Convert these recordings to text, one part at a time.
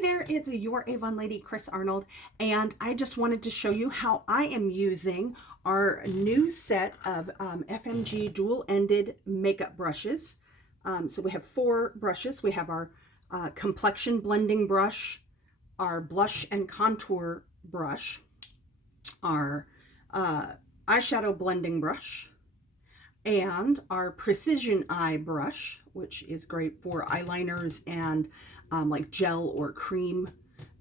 Hey there, it's your Avon lady, Chris Arnold, and I just wanted to show you how I am using our new set of FMG dual-ended makeup brushes. So we have 4 brushes. We have our complexion blending brush, our blush and contour brush, our eyeshadow blending brush, and our precision eye brush, which is great for eyeliners and like gel or cream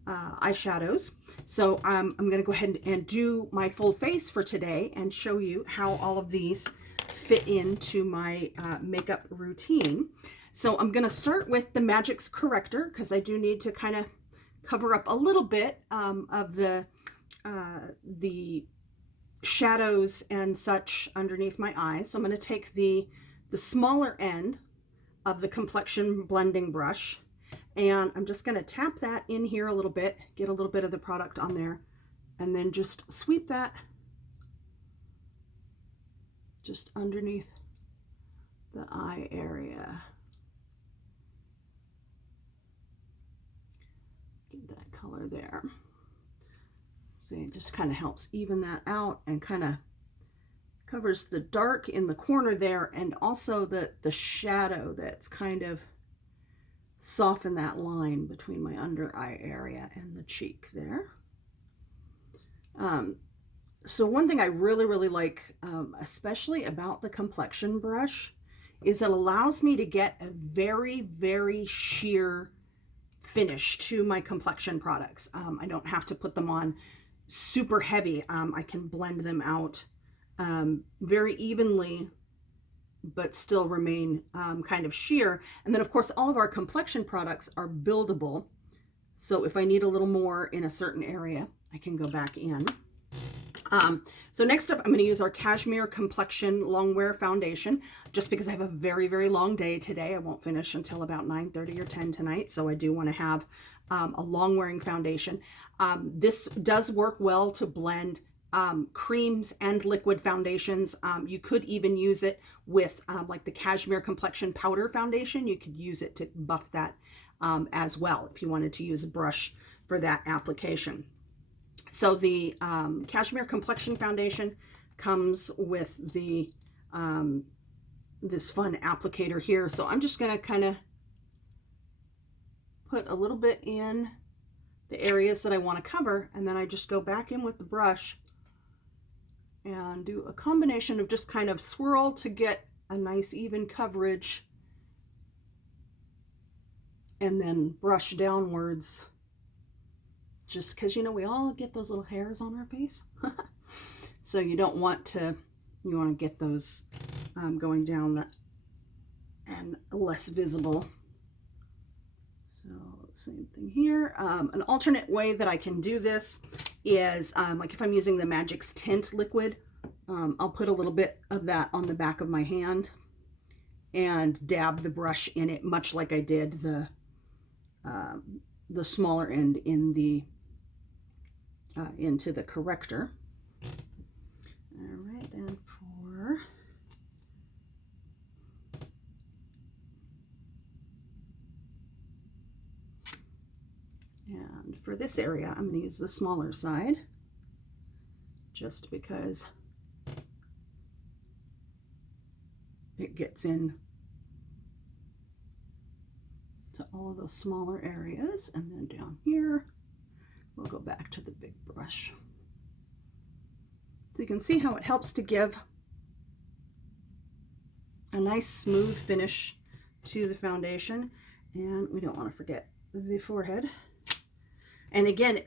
eyeshadows. So I'm going to go ahead and do my full face for today and show you how all of these fit into my makeup routine. So I'm going to start with the Magic's Corrector because I do need to kind of cover up a little bit of the shadows and such underneath my eyes. So I'm going to take the smaller end of the complexion blending brush, and I'm just going to tap that in here a little bit, get a little bit of the product on there, and then just sweep that just underneath the eye area. Get that color there. See, it just kind of helps even that out and kind of covers the dark in the corner there, and also the shadow that's kind of soften that line between my under eye area and the cheek there. So one thing I really like, especially about the complexion brush, is it allows me to get a very sheer finish to my complexion products. I don't have to put them on super heavy. I can blend them out very evenly, but still remain kind of sheer. And then of course all of our complexion products are buildable, so if I need a little more in a certain area, I can go back in. So next up, I'm going to use our Cashmere Complexion Longwear Foundation, just because I have a very long day today. I won't finish until about 9:30 or 10 tonight, so I do want to have a long wearing foundation. This does work well to blend creams and liquid foundations. You could even use it with like the Cashmere Complexion Powder Foundation. You could use it to buff that as well if you wanted to use a brush for that application. So the Cashmere Complexion Foundation comes with the this fun applicator here. So I'm just going to kind of put a little bit in the areas that I want to cover, and then I just go back in with the brush and do a combination of just kind of swirl to get a nice even coverage, and then brush downwards, just because, you know, we all get those little hairs on our face. So you don't want to, you want to get those going down and less visible. So same thing here. An alternate way that I can do this is like if I'm using the Magic's Tint liquid, I'll put a little bit of that on the back of my hand and dab the brush in it, much like I did the smaller end in the into the corrector. All right, then for this area, I'm going to use the smaller side, just because it gets in to all of those smaller areas. And then down here, we'll go back to the big brush. So you can see how it helps to give a nice smooth finish to the foundation. And we don't want to forget the forehead. And again,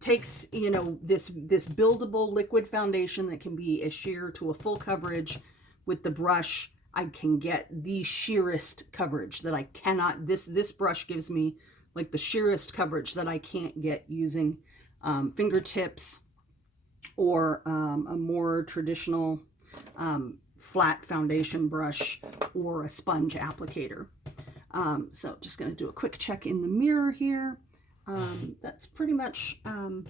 takes, you know, this buildable liquid foundation that can be a sheer to a full coverage. With the brush, I can get the sheerest coverage that I cannot. This brush gives me like the sheerest coverage that I can't get using fingertips or a more traditional flat foundation brush or a sponge applicator. So just going to do a quick check in the mirror here. That's pretty much, and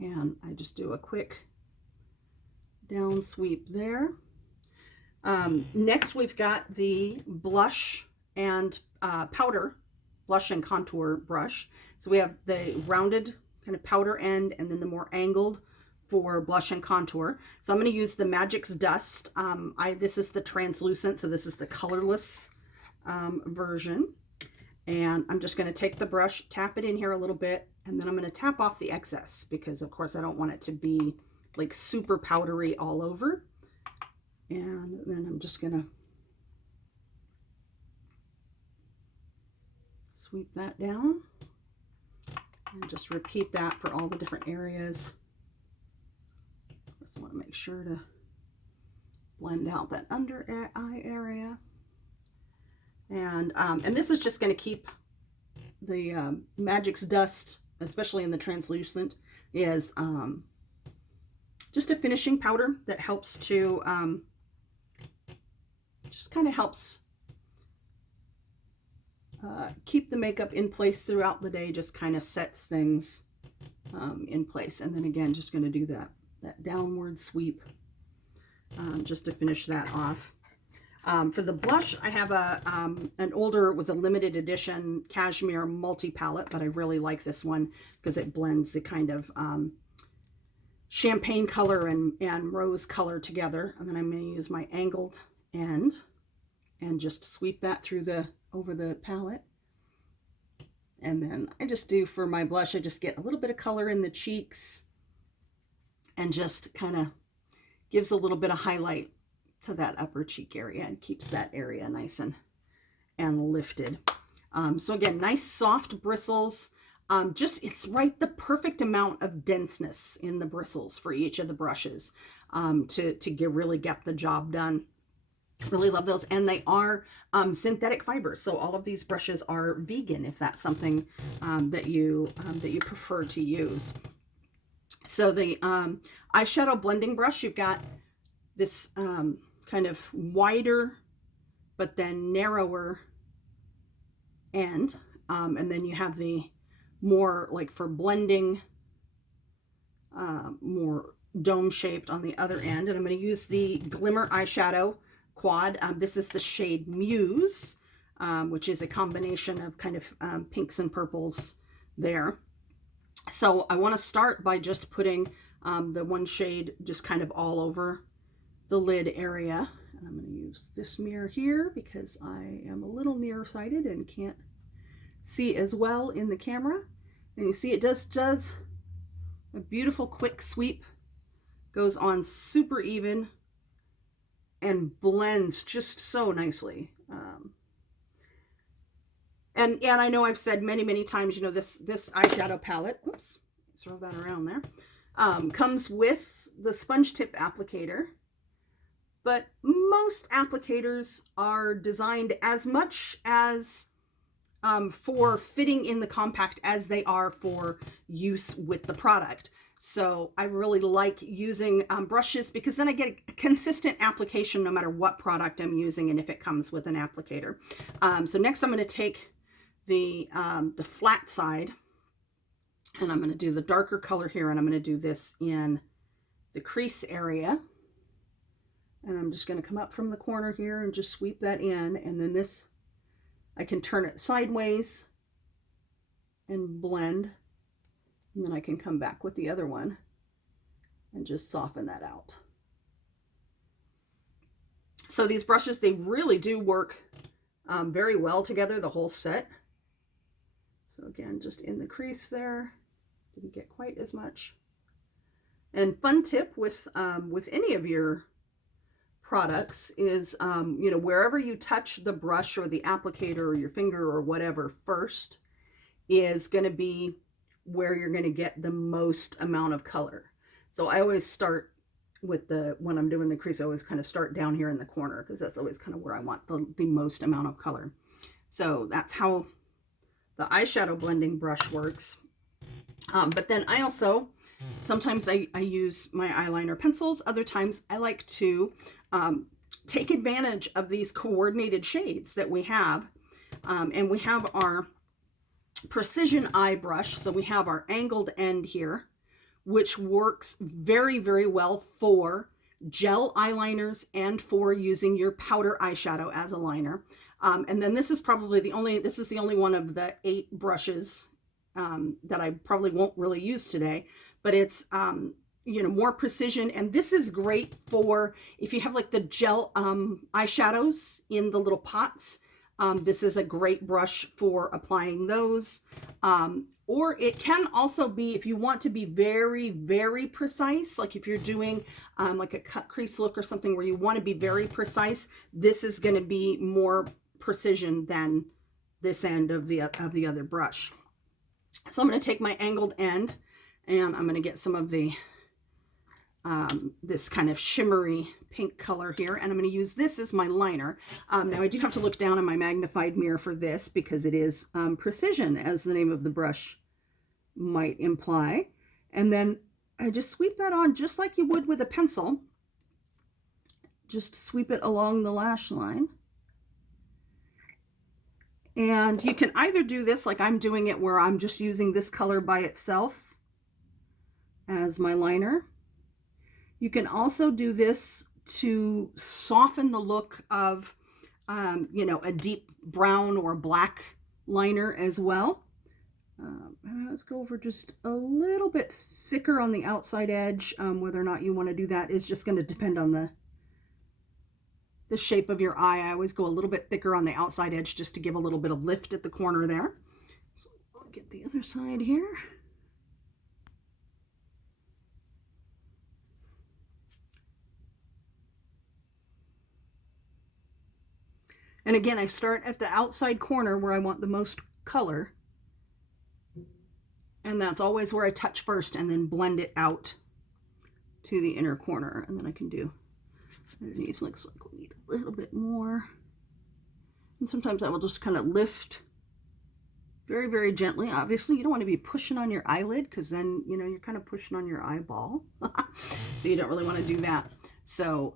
I just do a quick down sweep there. Next we've got the blush and powder blush and contour brush. So we have the rounded kind of powder end and then the more angled for blush and contour. So I'm going to use the Magic's Dust. This is the translucent, so this is the colorless version. And I'm just going to take the brush, tap it in here a little bit, and then I'm going to tap off the excess because, of course, I don't want it to be like super powdery all over. And then I'm just going to sweep that down and just repeat that for all the different areas. Just want to make sure to blend out that under eye area. And this is just going to keep the Magic's Dust, especially in the translucent, is just a finishing powder that helps to just kind of helps keep the makeup in place throughout the day, just kind of sets things in place. And then again, just going to do that downward sweep just to finish that off. For the blush, I have an older, it was a limited edition Cashmere multi-palette, but I really like this one because it blends the kind of champagne color and rose color together. And then I'm going to use my angled end and just sweep that through over the palette. And then I just do, for my blush, I just get a little bit of color in the cheeks and just kind of gives a little bit of highlight to that upper cheek area and keeps that area nice and lifted. So again, nice soft bristles. It's right the perfect amount of denseness in the bristles for each of the brushes to really get the job done. Really love those, and they are synthetic fibers. So all of these brushes are vegan if that's something that you prefer to use. So the eyeshadow blending brush, you've got this kind of wider but then narrower end, and then you have the more like for blending, more dome shaped on the other end. And I'm going to use the Glimmer eyeshadow quad. This is the shade Muse, which is a combination of kind of pinks and purples there. So I want to start by just putting the one shade just kind of all over the lid area. And I'm going to use this mirror here because I am a little nearsighted and can't see as well in the camera. And you see it does a beautiful quick sweep, goes on super even and blends just so nicely. And I know I've said many times, you know, this eyeshadow palette, oops, throw that around there, comes with the sponge tip applicator, but most applicators are designed as much as for fitting in the compact as they are for use with the product. So I really like using brushes because then I get a consistent application no matter what product I'm using and if it comes with an applicator. So next I'm going to take the flat side and I'm going to do the darker color here, and I'm going to do this in the crease area. And I'm just going to come up from the corner here and just sweep that in, and then this, I can turn it sideways and blend, and then I can come back with the other one and just soften that out. So these brushes, they really do work very well together, the whole set. So again, just in the crease there, didn't get quite as much. And fun tip with any of your products is, you know, wherever you touch the brush or the applicator or your finger or whatever first is going to be where you're going to get the most amount of color. So I always start with when I'm doing the crease, I always kind of start down here in the corner because that's always kind of where I want the most amount of color. So that's how the eyeshadow blending brush works. But then I also, sometimes I use my eyeliner pencils. Other times I like to take advantage of these coordinated shades that we have. And we have our precision eye brush. So we have our angled end here, which works very well for gel eyeliners and for using your powder eyeshadow as a liner. And then this is probably the only one of the 8 brushes that I probably won't really use today, but it's, you know, more precision. And this is great for if you have like the gel eyeshadows in the little pots. This is a great brush for applying those. Or it can also be, if you want to be very, very precise, like if you're doing like a cut crease look or something where you want to be very precise, this is going to be more precision than this end of the other brush. So I'm going to take my angled end and I'm going to get some of the this kind of shimmery pink color here, and I'm going to use this as my liner. Now I do have to look down in my magnified mirror for this because it is Precision, as the name of the brush might imply. And then I just sweep that on just like you would with a pencil. Just sweep it along the lash line. And you can either do this like I'm doing it, where I'm just using this color by itself as my liner. You can also do this to soften the look of, you know, a deep brown or black liner as well. And let's go over just a little bit thicker on the outside edge. Whether or not you want to do that is just going to depend on the shape of your eye. I always go a little bit thicker on the outside edge just to give a little bit of lift at the corner there. So I'll get the other side here. And again, I start at the outside corner where I want the most color. And that's always where I touch first and then blend it out to the inner corner. And then I can do underneath. Looks like we need a little bit more. And sometimes I will just kind of lift very, very gently. Obviously, you don't want to be pushing on your eyelid because then, you know, you're kind of pushing on your eyeball. So you don't really want to do that. So,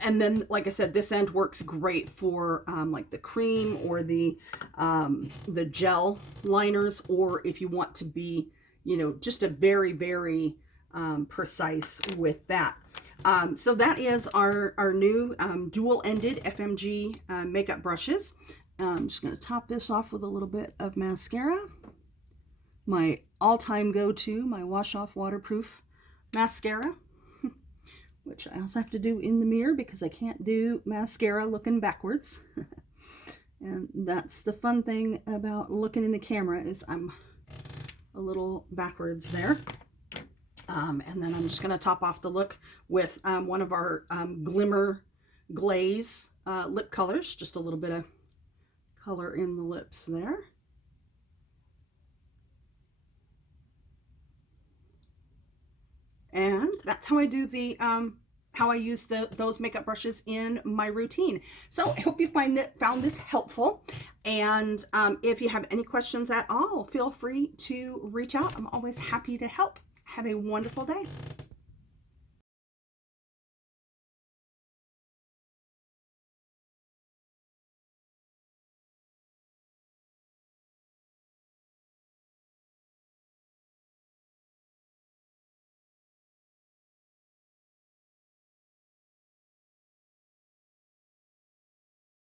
and then, like I said, this end works great for like the cream or the gel liners, or if you want to be, you know, just a very, very precise with that. So that is our new dual-ended FMG makeup brushes. I'm just going to top this off with a little bit of mascara. My all-time go-to, my wash-off waterproof mascara, which I also have to do in the mirror because I can't do mascara looking backwards. And that's the fun thing about looking in the camera, is I'm a little backwards there. And then I'm just going to top off the look with one of our Glimmer Glaze lip colors, just a little bit of color in the lips there. And that's how I do the how I use those makeup brushes in my routine. So I hope you found this helpful. And if you have any questions at all, feel free to reach out. I'm always happy to help. Have a wonderful day.